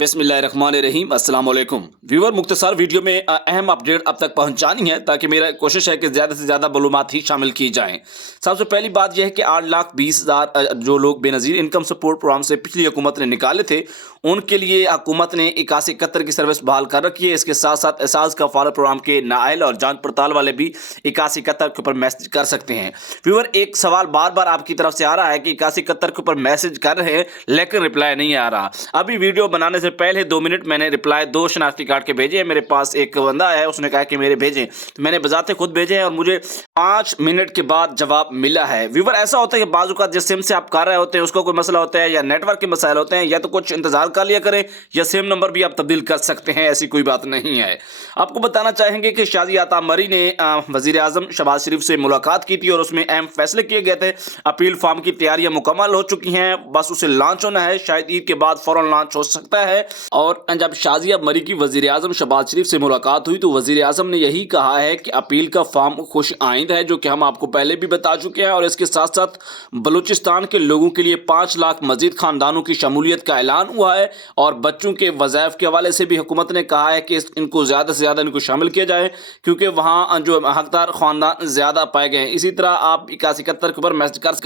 बिस्मिल्लाहिर्रहमानिर्रहीम अस्सलाम वालेकुम व्यूअर, मुख्तसर वीडियो में अहम अपडेट अब तक पहुंचानी है ताकि मेरा कोशिश है कि ज़्यादा से ज़्यादा मालूमात ही शामिल की जाएं। सबसे पहली बात यह है कि 8,20,000 जो लोग बेनज़ीर इनकम सपोर्ट प्रोग्राम से पिछली हुकूमत ने निकाले थे, उनके लिए हुकूमत ने 8171 की सर्विस बहाल कर रखी है। इसके साथ साथ एहसास कफ़ालत प्रोग्राम के नाअहल और जांच पड़ताल वाले भी 8171 के ऊपर मैसेज कर सकते हैं। व्यूअर, एक सवाल बार बार आपकी तरफ से आ रहा है कि 8171 के ऊपर मैसेज कर रहे हैं लेकिन रिप्लाई नहीं आ रहा। अभी वीडियो बनाने से पहले 2 मिनट मैंने रिप्लाई 2 शनाख्ती कार्ड के भेजे हैं। मेरे पास एक बंदा है, उसने कहा कि मेरे भेजें, तो मैंने बजाते खुद भेजे हैं और मुझे 5 मिनट के बाद जवाब मिला है। व्यूअर, ऐसा होता है कि बाजू का जिस सिम से आप कर रहे होते हैं उसको कोई मसला होता है या नेटवर्क के मसाइल होते हैं, या तो कुछ इंतजार कर लिया करें या सिम नंबर भी आप तब्दील कर सकते हैं, ऐसी कोई बात नहीं है। आपको बताना चाहेंगे कि शाजिया अता मरी ने वज़ीर आज़म शहबाज शरीफ से मुलाकात की थी और उसमें अहम फैसले किए गए थे। अपील फॉर्म की तैयारियां मुकम्मल हो चुकी हैं, बस उसे लॉन्च होना है। शायद ईद के बाद फौरन लॉन्च हो सकता है। और जब शाजिया मरी की वज़ीर आज़म शहबाज शरीफ से मुलाकात हुई तो वज़ीर आज़म ने यही कहा है कि अपील का फॉर्म खुश आइंद है, जो कि हम आपको पहले भी बता चुके हैं। और इसके साथ साथ बलूचिस्तान के लोगों के लिए 5 लाख मजीद खानदानों की शमूलियत का ऐलान हुआ है और बच्चों के वज़ाइफ के हवाले से भी हुकूमत ने कहा है कि इनको ज़्यादा से ज़्यादा इनको शामिल किया जाए, क्योंकि वहाँ जो हकदार खानदान ज़्यादा पाए गए हैं। इसी तरह आप 8171 के ऊपर मैसेज कर